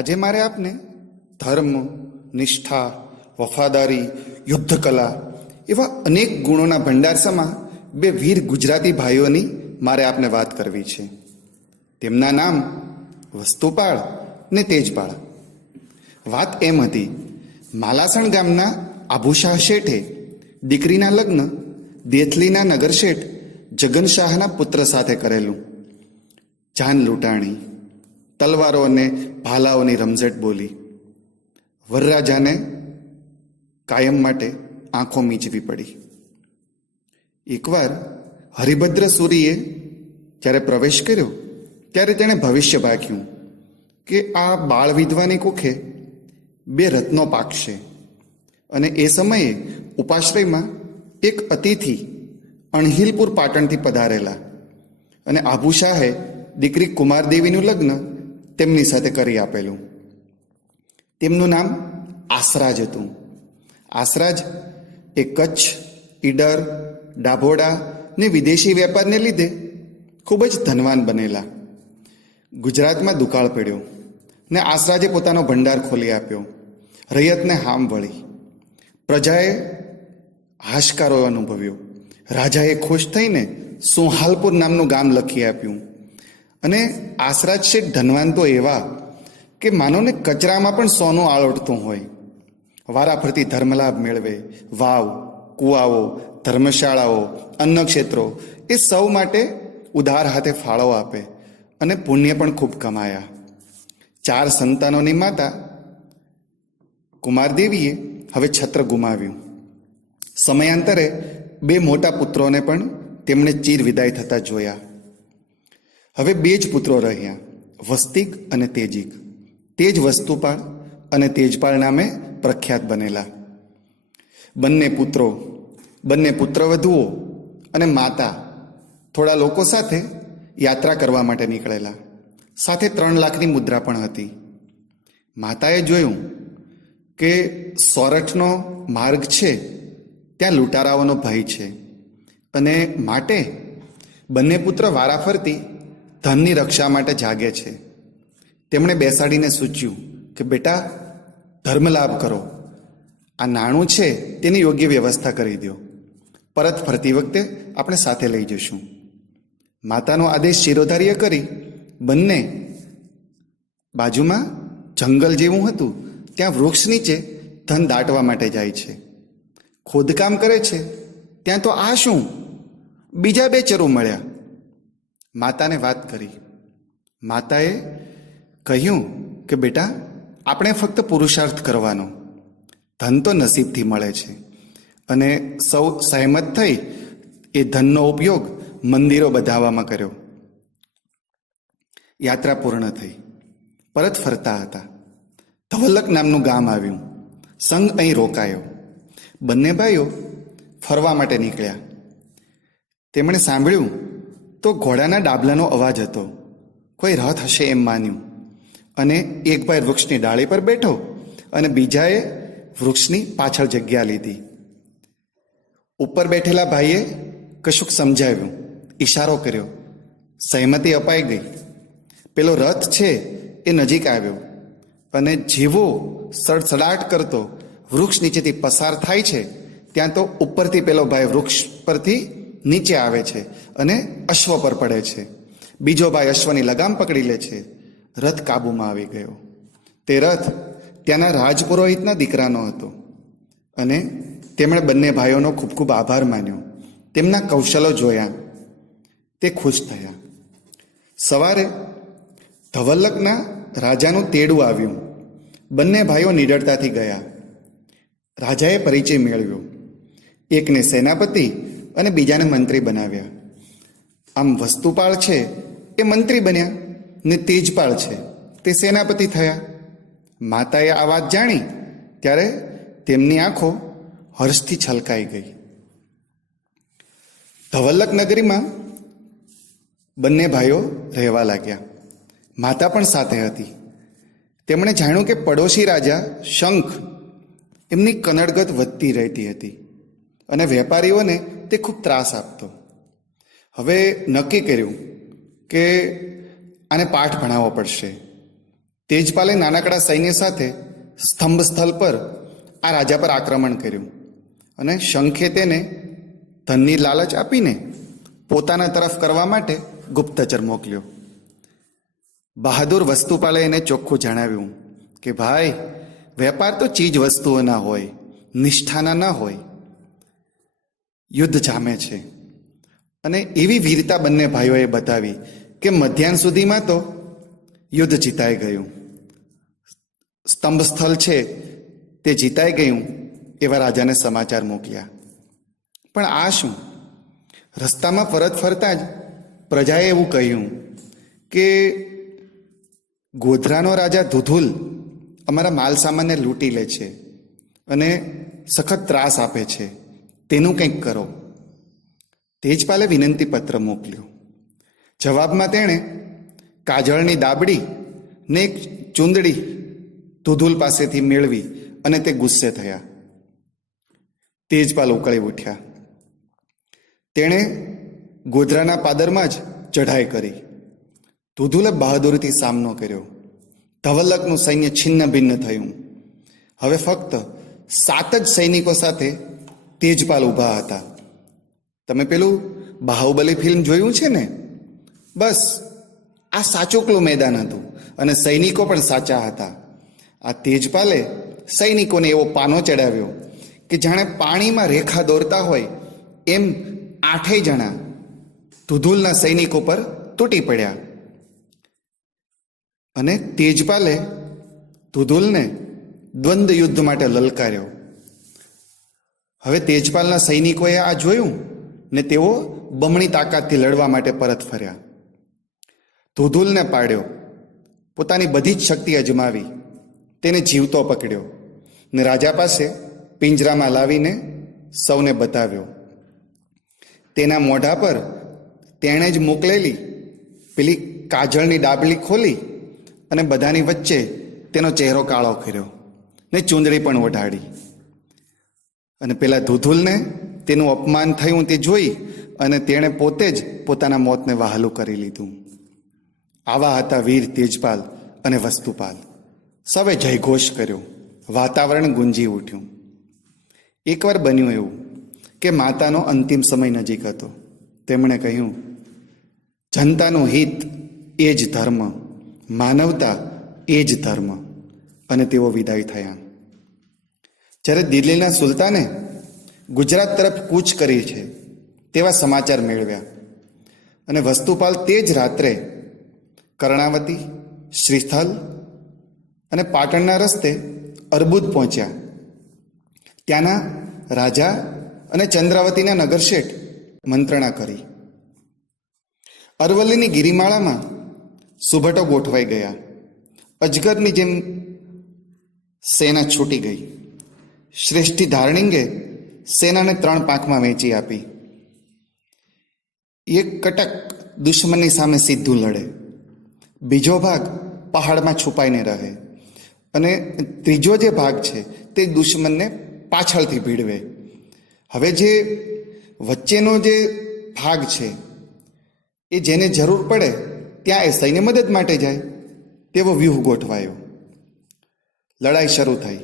આજે મારે આપને ધર્મ, નિષ્ઠા, વફાદારી, યુદ્ધ કલા એવા અનેક ગુણોના ભંડાર સમા બે વીર ગુજરાતી ભાઈઓની મારે આપને વાત કરવી છે. તેમના નામ વસ્તુપાળ ને તેજપાળ. વાત એમ હતી, માલાસણ ગામના આભુશાહ શેઠે દીકરીના લગ્ન દેથલીના નગર શેઠ જગનશાહના પુત્ર સાથે કરેલું. જાન લૂંટાણી, તલવારો અને ભાલાઓની રમઝટ બોલી. વરરાજાને કાયમ માટે આંખો મીચવી પડી. એકવાર હરિભદ્ર સુરીએ જ્યારે પ્રવેશ કર્યો ત્યારે તેણે ભવિષ્ય ભાખ્યું કે આ બાળ વિધવાની કુખે બે રત્નો પાકશે. અને એ સમયે ઉપાશ્રયમાં એક અતિથિ અણહિલપુર પાટણથી પધારેલા અને આભુશાહે દીકરી કુમારદેવીનું લગ્ન તેમની સાથે કરી આપેલું. તેમનું નામ આસરાજ હતું. આસરાજ એ કચ્છ, ઈડર, ડાભોડા ને વિદેશી વેપારને લીધે ખૂબ જ ધનવાન બનેલા. ગુજરાતમાં દુકાળ પડ્યો ને આસરાજે પોતાનો ભંડાર ખોલી આપ્યો. રૈયતને હામ વળી. પ્રજાએ હાશકારો અનુભવ્યો. રાજાએ ખુશ થઈને સુહાલપુર નામનું ગામ લખી આપ્યું. અને આસરાજ શેઠ ધનવાન તો એવા કે માનો ને કચરામાં પણ સોનું આળોટતું હોય. વારાફરતી ધર્મલાભ મેળવે. વાવ, કુવાઓ, ધર્મશાળાઓ, અન્નક્ષેત્રો એ સૌ માટે ઉદાર હાથે ફાળો આપે અને પુણ્ય પણ ખૂબ કમાયા. 4 સંતાનોની માતા કુમારદેવીએ હવે છત્ર ગુમાવ્યું. સમયાંતરે 2 મોટા પુત્રોને પણ તેમણે ચીર વિદાય થતા જોયા. હવે 2 જ પુત્રો રહ્યા, વસ્તિક અને તેજીક. તેજ વસ્તુપાળ અને તેજપાળ નામે પ્રખ્યાત બનેલા. બંને પુત્રવધુઓ અને માતા થોડા લોકો સાથે યાત્રા કરવા માટે નીકળેલા. સાથે 3 લાખની મુદ્રા પણ હતી. માતાએ જોયું કે સોરઠનો માર્ગ છે ત્યાં લૂંટારાઓનો ભય છે અને માટે બંને પુત્ર વારાફરતી ધનની રક્ષા માટે જાગે છે. તેમણે બેસાડીને સૂચ્યું કે બેટા, ધર્મલાભ કરો. આ નાણું છે તેની યોગ્ય વ્યવસ્થા કરી દો. પરત ફરતી વખતે આપણે સાથે લઈ જઈશું. માતાનો આદેશ શિરોધાર્ય કરી બંને બાજુમાં જંગલ જેવું હતું ત્યાં વૃક્ષ નીચે ધન દાટવા માટે જાય છે. ખોદકામ કરે છે ત્યાં તો આ શું, બીજા 2 ચરુ મળ્યા. માતાને વાત કરી. માતાએ કહ્યું કે બેટા, આપણે ફક્ત પુરુષાર્થ કરવાનો, ધન તો નસીબથી મળે છે. અને સૌ સહેમત થઈ એ ધનનો ઉપયોગ મંદિરો બંધાવવામાં કર્યો. યાત્રા પૂર્ણ થઈ. પરત ફરતા હતા. ધવલક નામનું ગામ આવ્યું. સંઘ અહીં રોકાયો. બંને ભાઈઓ ફરવા માટે નીકળ્યા. તેમણે સાંભળ્યું તો ઘોડાના ડાબલાનો અવાજ હતો. કોઈ રથ હશે એમ માન્યું અને એક ભાઈ વૃક્ષની ડાળી પર બેઠો અને બીજાએ વૃક્ષની પાછળ જગ્યા લીધી. ઉપર બેઠેલા ભાઈએ કશુંક સમજાવ્યું, ઈશારો કર્યો. સહેમતી અપાઈ ગઈ. પેલો રથ છે એ નજીક આવ્યો અને જેવો સડસડાટ કરતો વૃક્ષ નીચેથી પસાર થાય છે ત્યાં તો ઉપરથી પેલો ભાઈ વૃક્ષ પરથી નીચે આવે છે અને અશ્વ પર પડે છે. બીજો ભાઈ અશ્વની લગામ પકડી લે છે. રથ કાબૂમાં આવી ગયો. તે રથ ત્યાંના રાજપુરોહિતના દીકરાનો હતો અને તેમણે બંને ભાઈઓનો ખૂબ ખૂબ આભાર માન્યો. તેમના કૌશલો જોયા. તે ખુશ થયા. સવારે ધવલકના રાજાનું તેડું આવ્યું. બંને ભાઈઓ નિડરતાથી ગયા. રાજાએ પરિચય મેળવ્યો. એકને સેનાપતિ અને બીજાને મંત્રી બનાવ્યા. આમ વસ્તુપાળ છે એ મંત્રી બન્યા ને તેજપાળ છે તે સેનાપતિ થયા. માતાએ આ વાત જાણી ત્યારે તેમની આંખો હર્ષથી છલકાઈ ગઈ. ધવલક નગરીમાં બંને ભાઈઓ રહેવા લાગ્યા. માતા પણ સાથે હતી. તેમણે જાણ્યું કે પડોશી રાજા શંખ એમની કનડગત વધતી રહેતી હતી અને વેપારીઓને તે ખૂબ ત્રાસ આપતો. હવે નક્કી કર્યું કે આને પાઠ ભણાવવો પડશે. તેજપાલે નાનકડા સૈન્ય સાથે સ્તંભ સ્થળ પર આ રાજા પર આક્રમણ કર્યું અને શંખે તેને ધનની લાલચ આપીને પોતાના તરફ કરવા માટે ગુપ્તચર મોકલ્યો. બહાદુર વસ્તુપાલે એને ચોખ્ખું જણાવ્યું કે ભાઈ, વેપાર તો ચીજ વસ્તુઓના હોય, નિષ્ઠાના ના હોય. યુદ્ધ જામે છે. અને એવી વીરતા બંને ભાઈઓએ બતાવી કે મધ્યાહન સુધીમાં તો યુદ્ધ જીતાઈ ગયું. સ્તંભ સ્થળ છે તે જીતાઈ ગયું એવા રાજાને સમાચાર મોકલ્યા. પણ આ શું? રસ્તામાં પરત ફરતા જ પ્રજાએ એવું કહ્યું કે ગોધરાનો રાજા ધુધુલ અમારા માલ સામાનને લૂંટી લે છે અને સખત ત્રાસ આપે છે, તેનું કંઈક કરો. તેજપાલે વિનંતી પત્ર મોકલ્યો. જવાબમાં તેણે કાજળની દાબડી ને એક ચૂંદડી ધુધુલ પાસેથી મેળવી અને તે ગુસ્સે થયા. તેજપાલ ઉકળી ઉઠ્યા. તેણે ગોધરાના પાદરમાં જ ચઢાઈ કરી. ધુધુલે બહાદુરીથી સામનો કર્યો. ધવલકનું સૈન્ય છિન્ન ભિન્ન થયું. હવે ફક્ત 7 જ સૈનિકો સાથે તેજપાલ ઊભા હતા. તમે પેલું બાહુબલી ફિલ્મ જોયું છે ને? બસ આ સાચોકલું મેદાન હતું અને સૈનિકો પણ સાચા હતા. આ તેજપાલે સૈનિકોને એવો પાનો ચડાવ્યો કે જાણે પાણીમાં રેખા દોરતા હોય એમ 8 જણા ધુધુલના સૈનિકો પર તૂટી પડ્યા. અને તેજપાલે ધુધુલને દ્વંદ્વ યુદ્ધ માટે લલકાર્યો. હવે તેજપાલના સૈનિકોએ આ જોયું ને તેઓ બમણી તાકાતથી લડવા માટે પરત ફર્યા. ધુધુલને પાડ્યો, પોતાની બધી જ શક્તિ અજમાવી, તેને જીવતો પકડ્યો ને રાજા પાસે પિંજરામાં લાવીને સૌને બતાવ્યો. તેના મોઢા પર તેણે જ મોકલેલી પેલી કાજળની ડાબલી ખોલી અને બધાની વચ્ચે તેનો ચહેરો કાળો કર્યો ને ચૂંદડી પણ ઓઢાડી. અને પેલા ધુધુલને તેનું અપમાન થયું તે જોઈ અને તેણે પોતે જ પોતાના મોતને વહાલું કરી લીધું. આવા હતા વીર તેજપાલ અને વસ્તુપાલ. સૌએ જયઘોષ કર્યો. વાતાવરણ ગુંજી ઉઠ્યું. એકવાર બન્યું એવું કે માતાનો અંતિમ સમય નજીક હતો. તેમણે કહ્યું, જનતાનું હિત એ જ ધર્મ, માનવતા એ જ ધર્મ. અને તેઓ વિદાય થયા. જ્યારે દિલ્હીના સુલતાને ગુજરાત તરફ કૂચ કરી છે તેવા સમાચાર મેળવ્યા અને વસ્તુપાલ તે જ રાત્રે કર્ણાવતી, શ્રીસ્થલ અને પાટણના રસ્તે અર્બુદ પહોંચ્યા. ત્યાંના રાજા અને ચંદ્રાવતીના નગરશેઠ મંત્રણા કરી. અરવલ્લીની ગિરિમાળામાં સુભટો ગોઠવાઈ ગયા. અજગરની જેમ સેના છૂટી ગઈ. શ્રેષ્ઠી ધાર્ણિંગે સેનાને 3 પાંખમાં વહેંચી આપી. એક કટક દુશ્મનની સામે સીધું લડે, બીજો ભાગ પહાડમાં છુપાઈને રહે અને ત્રીજો જે ભાગ છે તે દુશ્મનને પાછળથી ભીડવે. હવે જે વચ્ચેનો જે ભાગ છે એ જેને જરૂર પડે ત્યાં એ સૈન્ય મદદ માટે જાય તેવો વ્યૂહ ગોઠવાયો. લડાઈ શરૂ થઈ.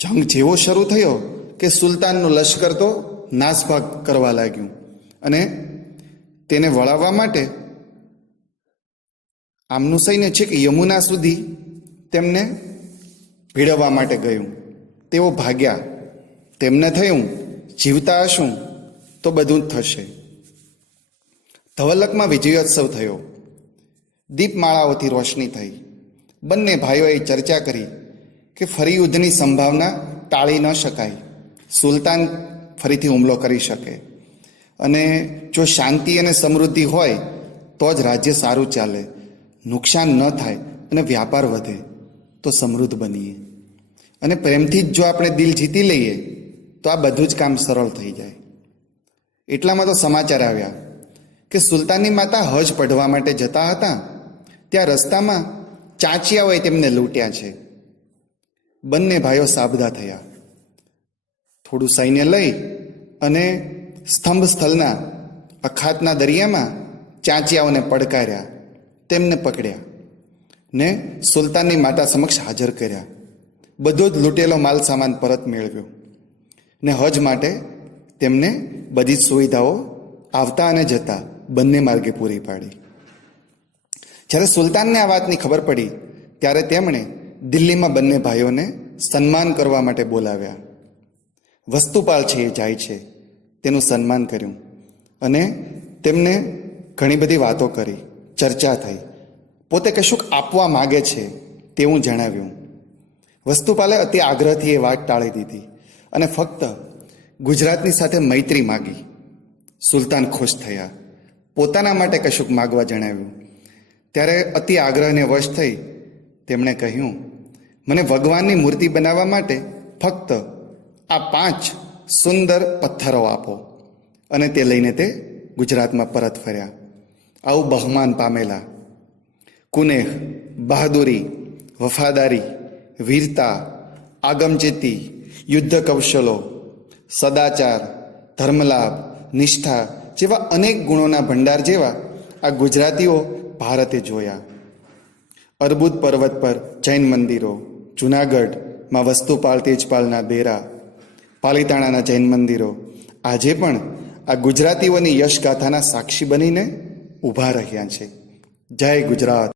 જંગ જેવો શરૂ થયો કે સુલતાનનું લશ્કર તો નાસભાગ કરવા લાગ્યું અને તેને વળાવવા માટે આમનું સૈન્ય છે કે યમુના સુધી તેમને ભીડવવા માટે ગયું. તેઓ ભાગ્યા. તેમને થયું જીવતા હશું તો બધું જ થશે. ધવલકમાં વિજયોત્સવ થયો. દીપમાળાઓથી રોશની થઈ. બંને ભાઈઓએ ચર્ચા કરી કે ફરી યુદ્ધની સંભાવના ટાળી ન શકાય. સુલતાન ફરીથી હુમલો કરી શકે અને જો શાંતિ અને સમૃદ્ધિ હોય તો જ રાજ્ય સારું ચાલે, નુકસાન ન થાય અને વ્યાપાર વધે તો સમૃદ્ધ બનીએ. અને પ્રેમથી જ જો આપણે દિલ જીતી લઈએ તો આ બધું જ કામ સરળ થઈ જાય. એટલામાં તો સમાચાર આવ્યા કે સુલતાનની માતા હજ પઢવા માટે જતા હતા. ત્યાં રસ્તામાં ચાંચિયાઓએ તેમને લૂંટ્યા છે. બંને ભાઈઓ સાબદા થયા. થોડું સૈન્ય લઈ અને સ્તંભ સ્થળના અખાતના દરિયામાં ચાંચિયાઓને પડકાર્યા. તે તેમને પકડ્યા ને સુલતાનની માતા સમક્ષ હાજર કર્યા. બધો જ લૂંટેલો માલ સામાન પરત મેળવ્યો ને હજ માટે તેમને બધી જ સુવિધાઓ આવતા અને જતા બંને માર્ગે પૂરી પાડી. જ્યારે સુલતાનને આ વાતની ખબર પડી ત્યારે તેમણે દિલ્હીમાં બંને ભાઈઓને સન્માન કરવા માટે બોલાવ્યા. વસ્તુપાલ છે એ જાય છે, તેનું સન્માન કર્યું અને તેમને ઘણી બધી વાતો કરી, ચર્ચા થઈ. પોતે કશુંક આપવા માગે છે તેવું જણાવ્યું. વસ્તુપાલે અતિ આગ્રહથી એ વાત ટાળી દીધી અને ફક્ત ગુજરાતની સાથે મૈત્રી માગી. સુલતાન ખુશ થયા, પોતાના માટે કશુંક માગવા જણાવ્યું. ત્યારે અતિ આગ્રહને વશ થઈ તેમણે કહ્યું, મને ભગવાનની મૂર્તિ બનાવવા માટે ફક્ત આ 5 સુંદર પથ્થરો આપો. અને તે લઈને તે ગુજરાતમાં પરત ફર્યા. આવું બહુમાન પામેલા કુનેહ, બહાદુરી, વફાદારી, વીરતા, આગમચેતી, યુદ્ધ કૌશલો, સદાચાર, ધર્મલાભ, નિષ્ઠા જેવા અનેક ગુણોના ભંડાર જેવા આ ગુજરાતીઓ ભારતે જોયા. અર્બુદ પર્વત પર જૈન મંદિરો, જૂનાગઢમાં વસ્તુપાલ તેજપાલના ડેરા, પાલીતાણાના જૈન મંદિરો આજે પણ આ ગુજરાતીઓની યશગાથાના સાક્ષી બનીને ઊભા રહ્યા છે. જય ગુજરાત.